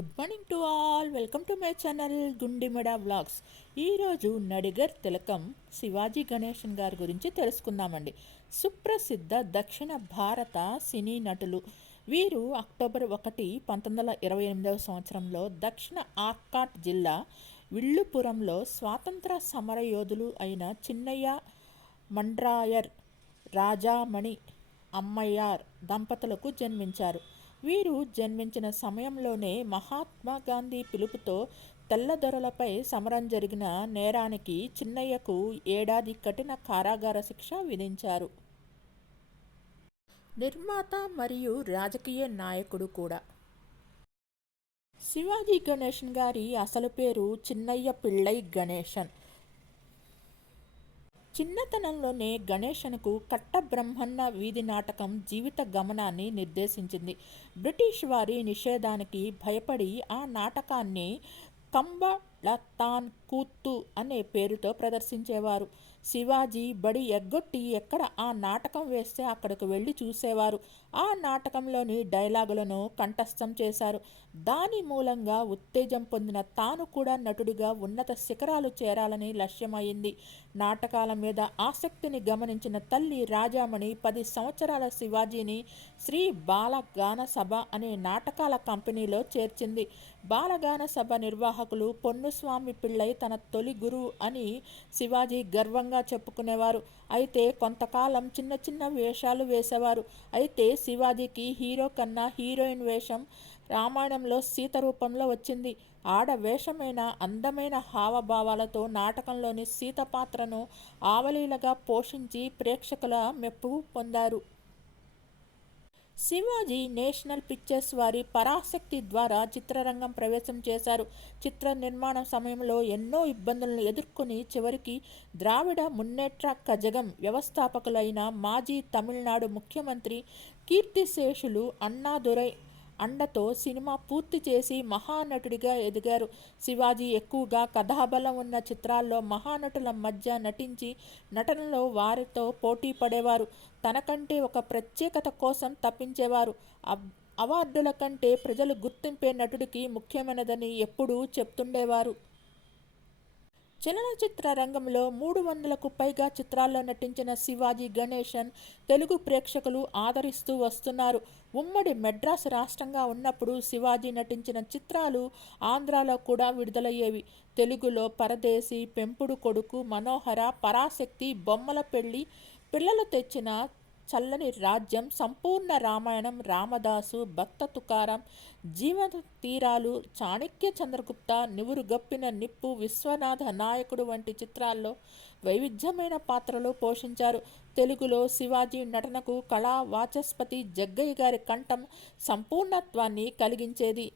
Good morning to all. Welcome to my channel Gundimeda vlogs. ఈరోజు నడిగర్ తిలకం శివాజీ గణేశన్ గారి గురించి తెలుసుకుందామండి. సుప్రసిద్ధ దక్షిణ భారత సినీ నటులు వీరు అక్టోబర్ ఒకటి పంతొమ్మిది వందల ఇరవై ఎనిమిదవ సంవత్సరంలో దక్షిణ ఆర్కాట్ జిల్లా విల్లుపురంలో స్వాతంత్ర సమరయోధులు అయిన చిన్నయ్య మండ్రాయర్ రాజామణి అమ్మయ్యార్ దంపతులకు జన్మించారు. వీరు జన్మించిన సమయంలోనే మహాత్మా గాంధీ పిలుపుతో తెల్లదొరలపై సమరం జరిగిన నేరానికి చిన్నయ్యకు ఏడాది కఠిన కారాగార శిక్ష విధించారు. నిర్మాత మరియు రాజకీయ నాయకుడు కూడా. శివాజీ గణేషన్ గారి అసలు పేరు చిన్నయ్య పిళ్ళై గణేషన్ చిన్నతనంలోనే గణేశనకు కట్టబ్రహ్మన్న వీధి నాటకం జీవిత గమనాన్ని నిర్దేశించింది. బ్రిటిష్ వారి నిషేధానికి భయపడి ఆ నాటకాన్ని కంబ కంబళతాన్ కూత్తు అనే పేరుతో ప్రదర్శించేవారు. శివాజీ బడి ఎగ్గొట్టి ఎక్కడ ఆ నాటకం వేస్తే అక్కడికి వెళ్ళి చూసేవారు. ఆ నాటకంలోని డైలాగులను కంఠస్థం చేశారు. దాని మూలంగా ఉత్తేజం పొందిన తాను కూడా నటుడిగా ఉన్నత శిఖరాలు చేరాలని లక్ష్యమైంది నాటకాల మీద ఆసక్తిని గమనించిన తల్లి రాజామణి పది సంవత్సరాల శివాజీని శ్రీ బాలగాన సభ అనే నాటకాల కంపెనీలో చేర్చింది. బాలగాన సభ నిర్వాహకులు పొన్నుస్వామి పిళ్ళై తన తొలి గురువు అని శివాజీ గర్వంగా చెప్పుకునేవారు. అయితే కొంతకాలం చిన్న చిన్న వేషాలు వేసేవారు. అయితే శివాజీకి హీరో కన్నా హీరోయిన్ వేషం రామాయణంలో సీత రూపంలో వచ్చింది. ఆడ వేషమైన అందమైన హావభావాలతో నాటకంలోని సీత పాత్రను ఆవలీలగా పోషించి ప్రేక్షకుల మెప్పు పొందారు. శివాజీ నేషనల్ పిక్చర్స్ వారి పరాశక్తి ద్వారా చిత్రరంగం ప్రవేశం చేశారు. చిత్ర నిర్మాణం సమయంలో ఎన్నో ఇబ్బందులను ఎదుర్కొని చివరికి ద్రావిడ మున్నేట్ర కజగం వ్యవస్థాపకులైన మాజీ తమిళనాడు ముఖ్యమంత్రి కీర్తిశేషులు అన్నాదురై అండతో సినిమా పూర్తి చేసి మహానటుడిగా ఎదిగారు. శివాజీ ఎక్కువగా కథాబలం ఉన్న చిత్రాల్లో మహానటుల మధ్య నటించి నటనలో వారితో పోటీ పడేవారు. తనకంటే ఒక ప్రత్యేకత కోసం తప్పించేవారు అవార్డుల కంటే ప్రజలు గుర్తింపే నటుడికి ముఖ్యమైనదని ఎప్పుడూ చెప్తుండేవారు. చలనచిత్ర రంగంలో మూడు వందలకు పైగా చిత్రాల్లో నటించిన శివాజీ గణేశన్ తెలుగు ప్రేక్షకులు ఆదరిస్తూ వస్తున్నారు. ఉమ్మడి మెడ్రాస్ రాష్ట్రంగా ఉన్నప్పుడు శివాజీ నటించిన చిత్రాలు ఆంధ్రాలో కూడా విడుదలయ్యేవి. తెలుగులో పరదేశి పెంపుడు కొడుకు మనోహర పరాశక్తి బొమ్మల పెళ్ళి పిల్లలు తెచ్చిన చల్లని రాజ్యం సంపూర్ణ రామాయణం రామదాసు భక్త తుకారం జీవన తీరాలు చాణక్య చంద్రగుప్త నివురు గప్పిన నిప్పు విశ్వనాథ నాయకుడు వంటి చిత్రాల్లో వైవిధ్యమైన పాత్రలు పోషించారు. తెలుగులో శివాజీ నటనకు కళా వాచస్పతి జగ్గయ్య గారి కంఠం సంపూర్ణత్వాన్ని కలిగించేది.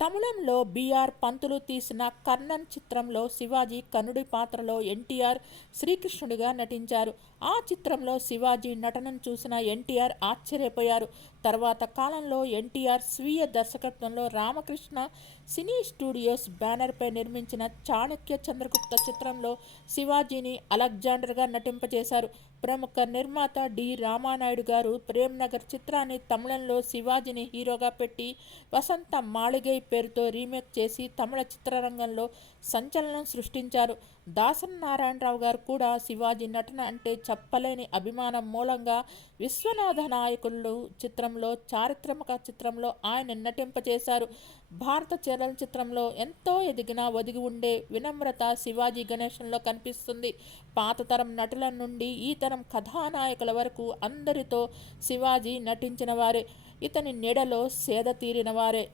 తమిళంలో బిఆర్ పంతులు తీసిన కర్ణన్ చిత్రంలో శివాజీ కన్నుడి పాత్రలో ఎన్టీఆర్ శ్రీకృష్ణుడిగా నటించారు. ఆ చిత్రంలో శివాజీ నటనను చూసిన ఎన్టీఆర్ ఆశ్చర్యపోయారు. తర్వాత కాలంలో ఎన్టీఆర్ స్వీయ దర్శకత్వంలో రామకృష్ణ సినీ స్టూడియోస్ బ్యానర్పై నిర్మించిన చాణక్య చంద్రగుప్త చిత్రంలో శివాజీని అలెగ్జాండర్గా నటింపజేశారు. ప్రముఖ నిర్మాత డి. రామానాయుడు గారు ప్రేమ్నగర్ చిత్రాన్ని తమిళంలో శివాజీని హీరోగా పెట్టి వసంత మాళిగై పేరుతో రీమేక్ చేసి తమిళ చిత్రరంగంలో సంచలనం సృష్టించారు. దాసన్ నారాయణరావు గారు కూడా శివాజీ నటన అంటే చెప్పలేని అభిమానం మూలంగా విశ్వనాథ నాయకులు చిత్రంలో చారిత్రక చిత్రంలో ఆయన నటింపచేశారు. భారత చలనచిత్రంలో ఎంతో ఎదిగిన ఒదిగి ఉండే వినమ్రత శివాజీ గణేశంలో కనిపిస్తుంది. పాత తరం నటుల నుండి ఈ తరం కథానాయకుల వరకు అందరితో శివాజీ నటించిన వారే. ఇతని నీడలో సేద తీరిన వారే.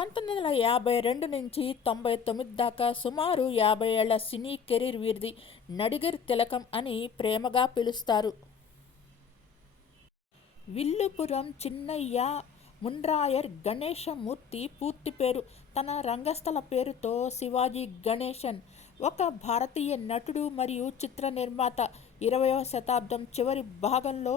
పంతొమ్మిది వందల యాభై రెండు నుంచి తొంభై తొమ్మిది దాకా సుమారు యాభై ఏళ్ళ సినీ కెరీర్ వీరిది నడిగర్ తిలకం అని ప్రేమగా పిలుస్తారు. విల్లుపురం చిన్నయ్య ముండ్రాయర్ గణేశమూర్తి పూర్తి పేరు. తన రంగస్థల పేరుతో శివాజీ గణేశన్. ఒక భారతీయ నటుడు మరియు చిత్ర నిర్మాత ఇరవయవ శతాబ్దం చివరి భాగంలో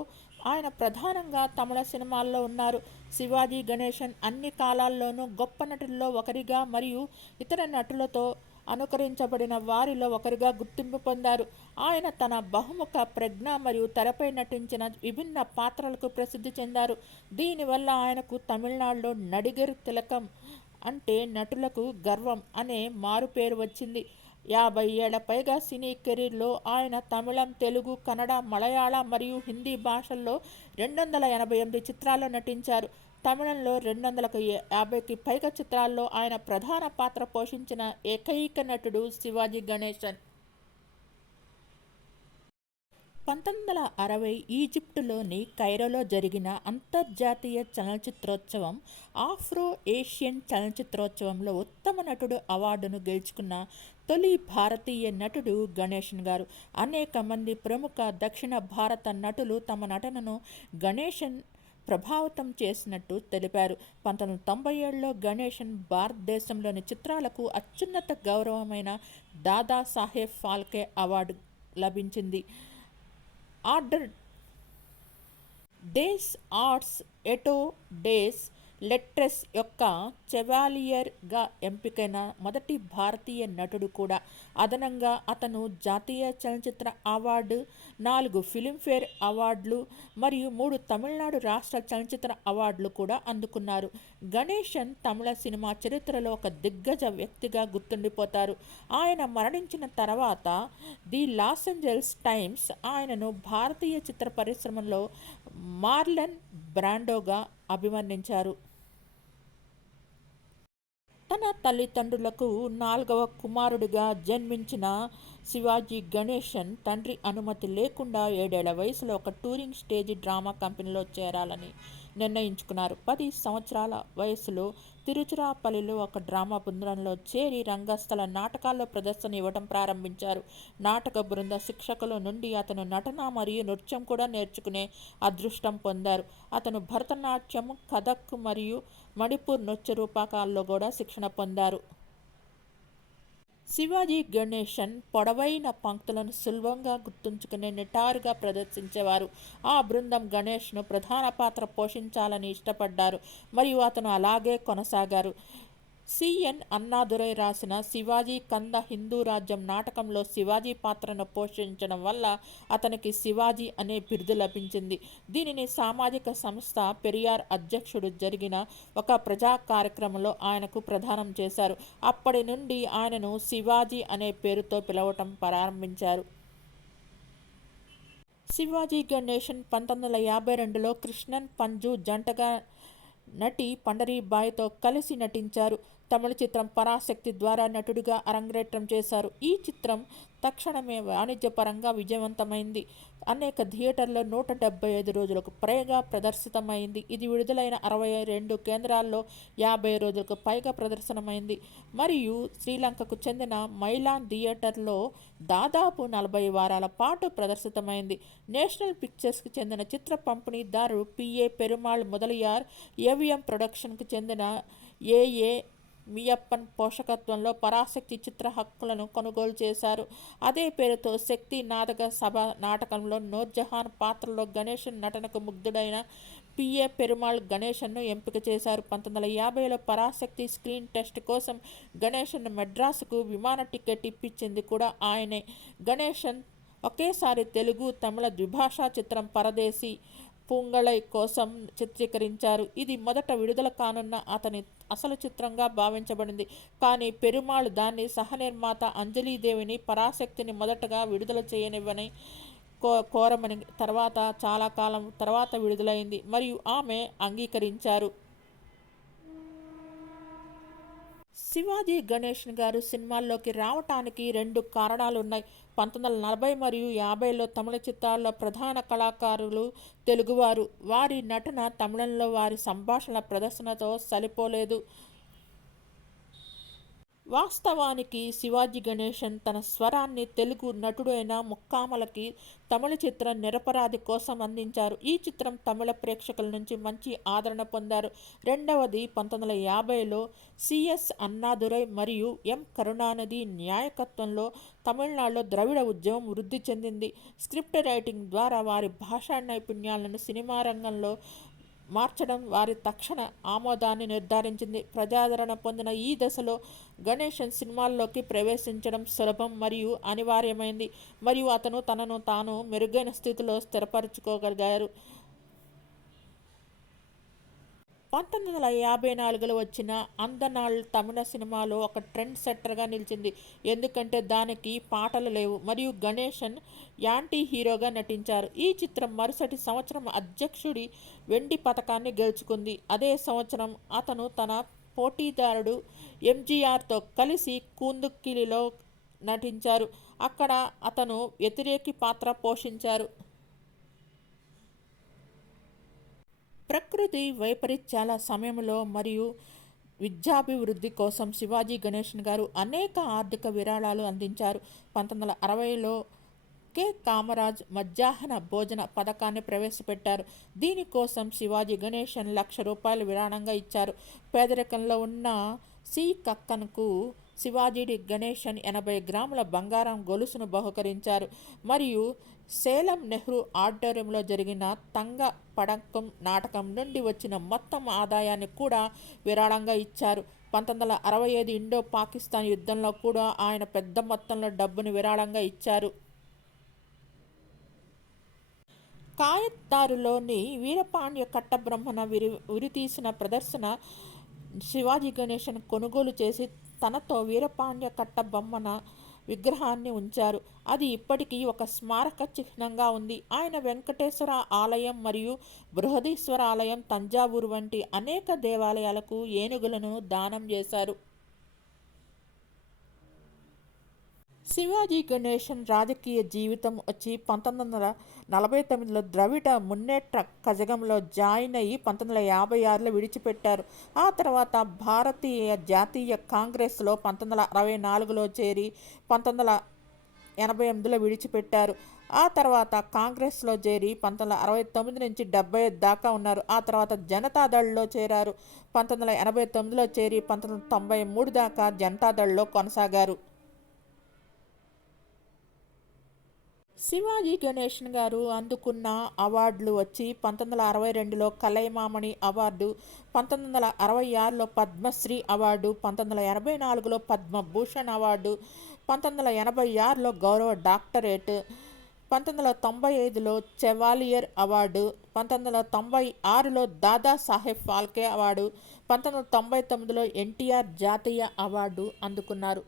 ఆయన ప్రధానంగా తమిళ సినిమాల్లో ఉన్నారు. శివాజీ గణేశన్ అన్ని కాలాల్లోనూ గొప్ప నటుల్లో ఒకరిగా మరియు ఇతర నటులతో అనుకరించబడిన వారిలో ఒకరిగా గుర్తింపు పొందారు. ఆయన తన బహుముఖ ప్రజ్ఞ మరియు తెరపై నటించిన విభిన్న పాత్రలకు ప్రసిద్ధి చెందారు. దీనివల్ల ఆయనకు తమిళనాడులో నడిగర్ తిలకం అంటే నటులకు గర్వం అనే మారుపేరు వచ్చింది. యాభై ఏళ్ళ పైగా సినీ కెరీర్లో ఆయన తమిళం తెలుగు కన్నడ మలయాళ మరియు హిందీ భాషల్లో రెండు వందల ఎనభై ఎనిమిది చిత్రాల్లో నటించారు. తమిళంలో రెండు వందలకు యాభైకి పైగా చిత్రాల్లో ఆయన ప్రధాన పాత్ర పోషించిన ఏకైక నటుడు శివాజీ గణేశన్. పంతొమ్మిది వందల అరవై ఈజిప్టులోని కైరోలో జరిగిన అంతర్జాతీయ చలనచిత్రోత్సవం ఆఫ్రో ఏషియన్ చలనచిత్రోత్సవంలో ఉత్తమ నటుడు అవార్డును గెలుచుకున్న తొలి భారతీయ నటుడు గణేషన్ గారు. అనేక మంది ప్రముఖ దక్షిణ భారత నటులు తమ నటనను గణేషన్ ప్రభావితం చేసినట్టు తెలిపారు. పంతొమ్మిది తొంభై ఏడులో గణేషన్ భారతదేశంలోని చిత్రాలకు అత్యున్నత గౌరవమైన దాదాసాహెబ్ ఫాల్కే అవార్డు లభించింది. Order des Arts et des Lettres యొక్క చెవాలియర్గా ఎంపికైన మొదటి భారతీయ నటుడు కూడా. అదనంగా అతను జాతీయ చలనచిత్ర అవార్డు నాలుగు ఫిలింఫేర్ అవార్డులు మరియు మూడు తమిళనాడు రాష్ట్ర చలనచిత్ర అవార్డులు కూడా అందుకున్నారు. గణేశన్ తమిళ సినిమా చరిత్రలో ఒక దిగ్గజ వ్యక్తిగా గుర్తుండిపోతారు. ఆయన మరణించిన తర్వాత ది లాస్ ఏంజల్స్ టైమ్స్ ఆయనను భారతీయ చిత్ర పరిశ్రమలో మార్లన్ బ్రాండోగా అభివర్ణించారు. తన తల్లిదండ్రులకు నాలుగవ కుమారుడిగా జన్మించిన శివాజీ గణేశన్ తండ్రి అనుమతి లేకుండా ఏడేళ్ళ వయసులో ఒక టూరింగ్ స్టేజ్ డ్రామా కంపెనీలో చేరాలని నిర్ణయించుకున్నారు. పది సంవత్సరాల వయసులో తిరుచిరాపల్లిలో ఒక డ్రామా బృందంలో చేరి రంగస్థల నాటకాల్లో ప్రదర్శన ఇవ్వడం ప్రారంభించారు. నాటక బృంద శిక్షకుల నుండి అతను నటన మరియు నృత్యం కూడా నేర్చుకునే అదృష్టం పొందారు. అతను భరతనాట్యం కథక్ మరియు మణిపూర్ నృత్య రూపకాల్లో కూడా శిక్షణ పొందారు. శివాజీ గణేశన్ పొడవైన పంక్తులను సులభంగా గుర్తుంచుకునే నిటారుగా ప్రదర్శించేవారు. ఆ బృందం గణేష్ను ప్రధాన పాత్ర పోషించాలని ఇష్టపడ్డారు. మరియు అతను అలాగే కొనసాగారు. సిఎన్ అన్నాదురై రాసిన శివాజీ కంద హిందూ రాజ్యం నాటకంలో శివాజీ పాత్రను పోషించడం వల్ల అతనికి శివాజీ అనే బిరుదు లభించింది. దీనిని సామాజిక సంస్థ పెరియార్ అధ్యక్షుడు జరిగిన ఒక ప్రజా కార్యక్రమంలో ఆయనకు ప్రదానం చేశారు. అప్పటి నుండి ఆయనను శివాజీ అనే పేరుతో పిలవటం ప్రారంభించారు. శివాజీ గణేషన్ పంతొమ్మిది వందల యాభై రెండులో కృష్ణన్ పంజు జంటగా నటి పండరీబాయ్తో కలిసి నటించారు. తమిళ చిత్రం పరాశక్తి ద్వారా నటుడిగా అరంగేట్రం చేశారు. ఈ చిత్రం తక్షణమే వాణిజ్యపరంగా విజయవంతమైంది. అనేక థియేటర్లో నూట డెబ్బై ఐదు రోజులకు పైగా ప్రదర్శితమైంది. ఇది విడుదలైన అరవై రెండు కేంద్రాల్లో యాభై రోజులకు పైగా ప్రదర్శనమైంది. మరియు శ్రీలంకకు చెందిన మైలాన్ థియేటర్లో దాదాపు నలభై వారాల పాటు ప్రదర్శితమైంది. నేషనల్ పిక్చర్స్కి చెందిన చిత్ర పంపిణీదారు పిఏ పెరుమాళ్ మొదలియార్ ఏవిఎం ప్రొడక్షన్కు చెందిన ఏఏ మియప్పన్ పోషకత్వంలో పరాశక్తి చిత్ర హక్కులను కొనుగోలు చేశారు. అదే పేరుతో శక్తి నాటక సభ నాటకంలో నూర్జహాన్ పాత్రలో గణేష్ నటనకు ముగ్ధుడైన పిఏ పెరుమాళ్ గణేషన్ను ఎంపిక చేశారు. పంతొమ్మిది వందల యాభైలో పరాశక్తి స్క్రీన్ టెస్ట్ కోసం గణేషన్ మెడ్రాసుకు విమాన టికెట్ ఇప్పించింది కూడా ఆయనే. గణేషన్ ఒకేసారి తెలుగు తమిళ ద్విభాషా చిత్రం పరదేశీ పూంగళై కోసం చిత్రీకరించారు. ఇది మొదట విడుదల కానున్న అతని అసలు చిత్రంగా భావించబడింది. కానీ పెరుమాళ్ దాన్ని సహనిర్మాత అంజలీదేవిని పరాశక్తిని మొదటగా విడుదల చేయనివ్వని కో కోరమని తర్వాత చాలా కాలం తర్వాత విడుదలైంది. మరియు ఆమె అంగీకరించారు. శివాజీ గణేష్ గారు సినిమాల్లోకి రావటానికి రెండు కారణాలు ఉన్నాయి పంతొమ్మిది వందల నలభై మరియు యాభైలో తమిళ చిత్రాల్లో ప్రధాన కళాకారులు తెలుగువారు. వారి నటన తమిళంలో వారి సంభాషణ ప్రదర్శనతో సరిపోలేదు. వాస్తవానికి శివాజీ గణేశన్ తన స్వరాన్ని తెలుగు నటుడైన ముక్కామలకి తమిళ చిత్రం నిరపరాధి కోసం అందించారు. ఈ చిత్రం తమిళ ప్రేక్షకుల నుంచి మంచి ఆదరణ పొందారు. రెండవది పంతొమ్మిది వందల యాభైలో సిఎస్ అన్నాదురై మరియు ఎం కరుణానిధి న్యాయకత్వంలో తమిళనాడులో ద్రవిడ ఉద్యమం వృద్ధి చెందింది. స్క్రిప్ట్ రైటింగ్ ద్వారా వారి భాషా నైపుణ్యాలను సినిమా రంగంలో మార్చడం వారి తక్షణ ఆమోదాన్ని నిర్ధారించింది. ప్రజాదరణ పొందిన ఈ దశలో గణేషన్ సినిమాల్లోకి ప్రవేశించడం సులభం మరియు అనివార్యమైంది. మరియు అతను తనను తాను మెరుగైన స్థితిలో స్థిరపరచుకోగలిగారు. పంతొమ్మిది వందల యాభై నాలుగులో వచ్చిన అందనాళ్ తమిళ సినిమాలో ఒక ట్రెండ్ సెట్టర్గా నిలిచింది. ఎందుకంటే దానికి పాటలు లేవు. మరియు గణేషన్ యాంటీ హీరోగా నటించారు. ఈ చిత్రం మరుసటి సంవత్సరం అధ్యక్షుడి వెండి పథకాన్ని గెలుచుకుంది. అదే సంవత్సరం అతను తన పోటీదారుడు ఎంజీఆర్తో కలిసి కూందుక్కిలిలో నటించారు. అక్కడ అతను వ్యతిరేకి పాత్ర పోషించారు. ప్రకృతి వైపరీత్యాల సమయంలో మరియు విద్యాభివృద్ధి కోసం శివాజీ గణేషన్ గారు అనేక ఆర్థిక విరాళాలు అందించారు. పంతొమ్మిది వందల అరవైలో కె. కామరాజ్ మధ్యాహ్న భోజన పథకాన్ని ప్రవేశపెట్టారు. దీనికోసం శివాజీ గణేషన్ లక్ష రూపాయలు విరాళంగా ఇచ్చారు. పేదరికంలో ఉన్న సి. కక్కన్కు శివాజీ గణేషన్ ఎనభై గ్రాముల బంగారం గొలుసును బహుకరించారు. మరియు సేలం నెహ్రూ ఆడిటోరియంలో జరిగిన తంగ పడకం నాటకం నుండి వచ్చిన మొత్తం ఆదాయాన్ని కూడా విరాళంగా ఇచ్చారు. పంతొమ్మిది వందల అరవై ఐదు ఇండో పాకిస్తాన్ యుద్ధంలో కూడా ఆయన పెద్ద మొత్తంలో డబ్బును విరాళంగా ఇచ్చారు. కాయత్తారులోని వీరపాండ్య కట్టబ్రహ్మణ విరి ఉరితీసిన ప్రదర్శన శివాజీ గణేషన్ కొనుగోలు చేసి తనతో వీరపాండ్య కట్టబొమ్మన విగ్రహాన్ని ఉంచారు. అది ఇప్పటికీ ఒక స్మారక చిహ్నంగా ఉంది. ఆయన వెంకటేశ్వర ఆలయం మరియు బృహదీశ్వర ఆలయం తంజావూరు వంటి అనేక దేవాలయాలకు ఏనుగులను దానం చేశారు. శివాజీ గణేషన్ రాజకీయ జీవితం వచ్చి పంతొమ్మిది వందల నలభై తొమ్మిదిలో ద్రవిడ మున్నేట్ర కజగంలో జాయిన్ అయ్యి పంతొమ్మిది వందల యాభై ఆరులో విడిచిపెట్టారు. ఆ తర్వాత భారతీయ జాతీయ కాంగ్రెస్లో పంతొమ్మిది వందల అరవై నాలుగులో చేరి పంతొమ్మిది వందల ఎనభై ఎనిమిదిలో విడిచిపెట్టారు. ఆ తర్వాత కాంగ్రెస్లో చేరి పంతొమ్మిది వందల అరవై తొమ్మిది నుంచి డెబ్బై దాకా ఉన్నారు. ఆ తర్వాత జనతాదళ్ళో చేరారు. పంతొమ్మిది వందల ఎనభై తొమ్మిదిలో చేరి పంతొమ్మిది వందల తొంభై మూడు దాకా జనతాదళ్ళో కొనసాగారు. శివాజీ గణేషన్ గారు అందుకున్న అవార్డులు వచ్చి పంతొమ్మిది వందల అరవై రెండులో కలైమామణి అవార్డు పంతొమ్మిది వందల అరవై ఆరులో పద్మశ్రీ అవార్డు పంతొమ్మిది వందల ఎనభై నాలుగులో పద్మభూషణ్ అవార్డు పంతొమ్మిది వందల ఎనభై ఆరులో గౌరవ డాక్టరేట్ పంతొమ్మిది వందల తొంభై ఐదులో చెవాలియర్ అవార్డు పంతొమ్మిది వందల తొంభై ఆరులో దాదా సాహెబ్ ఫాల్కే అవార్డు పంతొమ్మిది వందల తొంభై తొమ్మిదిలో ఎన్టీఆర్ జాతీయ అవార్డు అందుకున్నారు.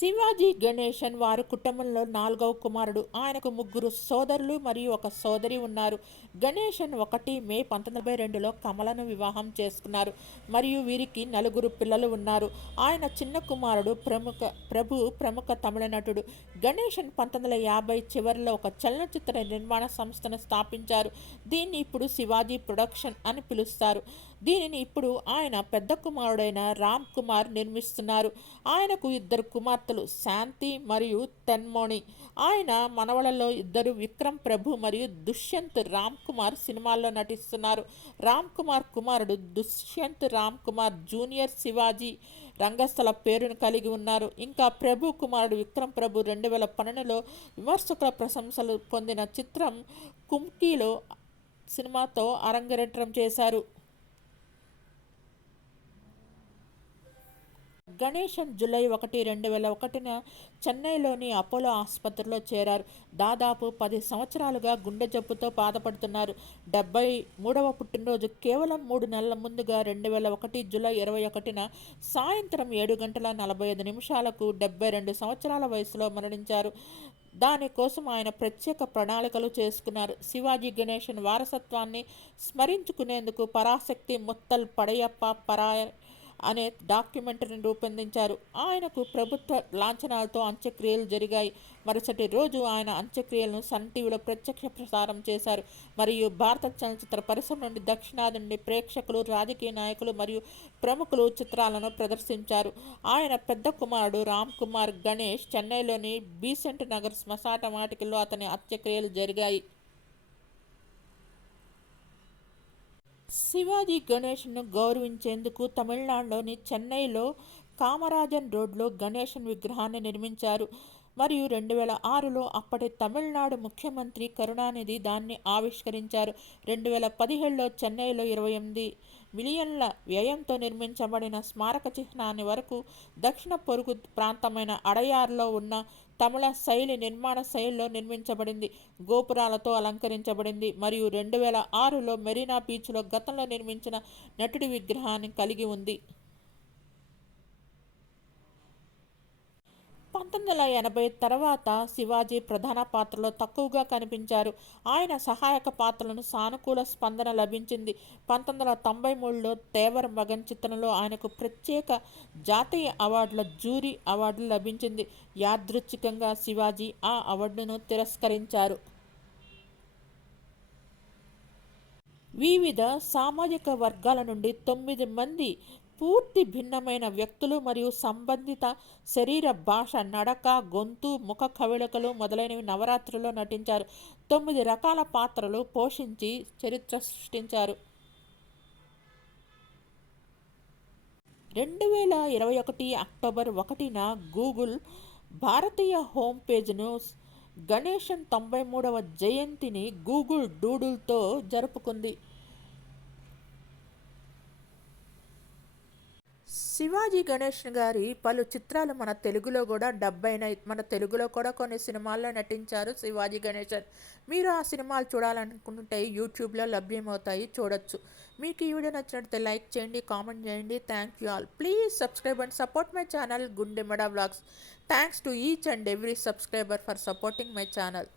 శివాజీ గణేశన్ వారు కుటుంబంలో నాలుగవ కుమారుడు. ఆయనకు ముగ్గురు సోదరులు మరియు ఒక సోదరి ఉన్నారు. గణేశన్ ఒకటి మే పంతొమ్మిది రెండులో కమలను వివాహం చేసుకున్నారు. మరియు వీరికి నలుగురు పిల్లలు ఉన్నారు. ఆయన చిన్న కుమారుడు ప్రముఖ ప్రభు ప్రముఖ తమిళ నటుడు. గణేశన్ పంతొమ్మిది వందల యాభై చివరిలో ఒక చలనచిత్ర నిర్మాణ సంస్థను స్థాపించారు. దీన్ని ఇప్పుడు శివాజీ ప్రొడక్షన్ అని పిలుస్తారు. దీనిని ఇప్పుడు ఆయన పెద్ద కుమారుడైన రామ్ కుమార్ నిర్మిస్తున్నారు. ఆయనకు ఇద్దరు కుమార్తెలు శాంతి మరియు తెన్మోణి. ఆయన మనవలలో ఇద్దరు విక్రమ్ ప్రభు మరియు దుష్యంత్ రామ్ కుమార్ సినిమాల్లో నటిస్తున్నారు. రామ్ కుమార్ కుమారుడు దుష్యంత్ రామ్ కుమార్ జూనియర్ శివాజీ రంగస్థల పేరును కలిగి ఉన్నారు. ఇంకా ప్రభు కుమారుడు విక్రమ్ ప్రభు రెండు వేల పన్నెండులో విమర్శకుల ప్రశంసలు పొందిన చిత్రం కుంకీలో సినిమాతో అరంగేట్రం చేశారు. గణేశన్ జూలై ఒకటి రెండు వేల ఒకటిన చెన్నైలోని అపోలో ఆసుపత్రిలో చేరారు. దాదాపు పది సంవత్సరాలుగా గుండె జబ్బుతో బాధపడుతున్నారు. డెబ్బై మూడవ పుట్టినరోజు కేవలం మూడు నెలల ముందుగా రెండు వేల ఒకటి జూలై ఇరవై ఒకటిన సాయంత్రం ఏడు గంటల నలభై ఐదు నిమిషాలకు డెబ్బై రెండు సంవత్సరాల వయసులో మరణించారు. దానికోసం ఆయన ప్రత్యేక ప్రణాళికలు చేసుకున్నారు. శివాజీ గణేశన్ వారసత్వాన్ని స్మరించుకునేందుకు పరాశక్తి ముత్తల్ పడయప్ప పరాయ అనే డాక్యుమెంటరీని రూపొందించారు. ఆయనకు ప్రభుత్వ లాంఛనాలతో అంత్యక్రియలు జరిగాయి. మరుసటి రోజు ఆయన అంత్యక్రియలను సన్ టీవీలో ప్రత్యక్ష ప్రసారం చేశారు. మరియు భారత చలనచిత్ర పరిశ్రమ నుండి దక్షిణాది నుండి ప్రేక్షకులు రాజకీయ నాయకులు మరియు ప్రముఖులు చిత్రాలను ప్రదర్శించారు. ఆయన పెద్ద కుమారుడు రామ్ కుమార్ గణేష్ చెన్నైలోని బీసెంట్ నగర్ శ్మశాన వాటికల్లో అతని అంత్యక్రియలు జరిగాయి. శివాజీ గణేష్ను గౌరవించేందుకు తమిళనాడులోని చెన్నైలో కామరాజన్ రోడ్లో గణేషన్ విగ్రహాన్ని నిర్మించారు. మరియు రెండు వేల ఆరులో అప్పటి తమిళనాడు ముఖ్యమంత్రి కరుణానిధి దాన్ని ఆవిష్కరించారు. రెండు వేల పదిహేడులో చెన్నైలో ఇరవై ఎనిమిది మిలియన్ల వ్యయంతో నిర్మించబడిన స్మారక చిహ్నాన్ని వరకు దక్షిణ పొరుగు ప్రాంతమైన అడయార్లో ఉన్న తమిళ శైలి నిర్మాణ శైలిలో నిర్మించబడింది. గోపురాలతో అలంకరించబడింది. మరియు రెండు వేల ఆరులో మెరీనా బీచ్లో గతంలో నిర్మించిన నటుడి విగ్రహాన్ని కలిగి ఉంది. పంతొమ్మిది వందల ఎనభై తర్వాత శివాజీ ప్రధాన పాత్రలో తక్కువగా కనిపించారు. ఆయన సహాయక పాత్రలను సానుకూల స్పందన లభించింది. పంతొమ్మిది వందల తొంభై మూడులో తేవర్ మగన్ చిత్రంలో ఆయనకు ప్రత్యేక జాతీయ అవార్డుల జూరీ అవార్డు లభించింది. యాదృచ్ఛికంగా శివాజీ ఆ అవార్డును తిరస్కరించారు. వివిధ సామాజిక వర్గాల నుండి తొమ్మిది మంది పూర్తి భిన్నమైన వ్యక్తులు మరియు సంబంధిత శరీర భాష నడక గొంతు ముఖ కవిళకలు మొదలైనవి నవరాత్రిలో నటించారు. తొమ్మిది రకాల పాత్రలు పోషించి చరిత్ర సృష్టించారు. రెండు వేల ఇరవై ఒకటి అక్టోబర్ ఒకటిన గూగుల్ భారతీయ హోమ్ పేజ్ను గణేషన్ తొంభై మూడవ జయంతిని గూగుల్ డూడుల్తో జరుపుకుంది. శివాజీ గణేష్ గారి పలు చిత్రాలు మన తెలుగులో కూడా డబ్బైనాయి మన తెలుగులో కూడా కొన్ని సినిమాల్లో నటించారు శివాజీ గణేశన్ మీరు ఆ సినిమాలు చూడాలనుకుంటే యూట్యూబ్లో లభ్యమవుతాయి చూడొచ్చు. మీకు ఈ వీడియో నచ్చినట్లయితే లైక్ చేయండి కామెంట్ చేయండి. Thank you all please subscribe and support my channel Gundimeda vlogs thanks to each and every subscriber for supporting my channel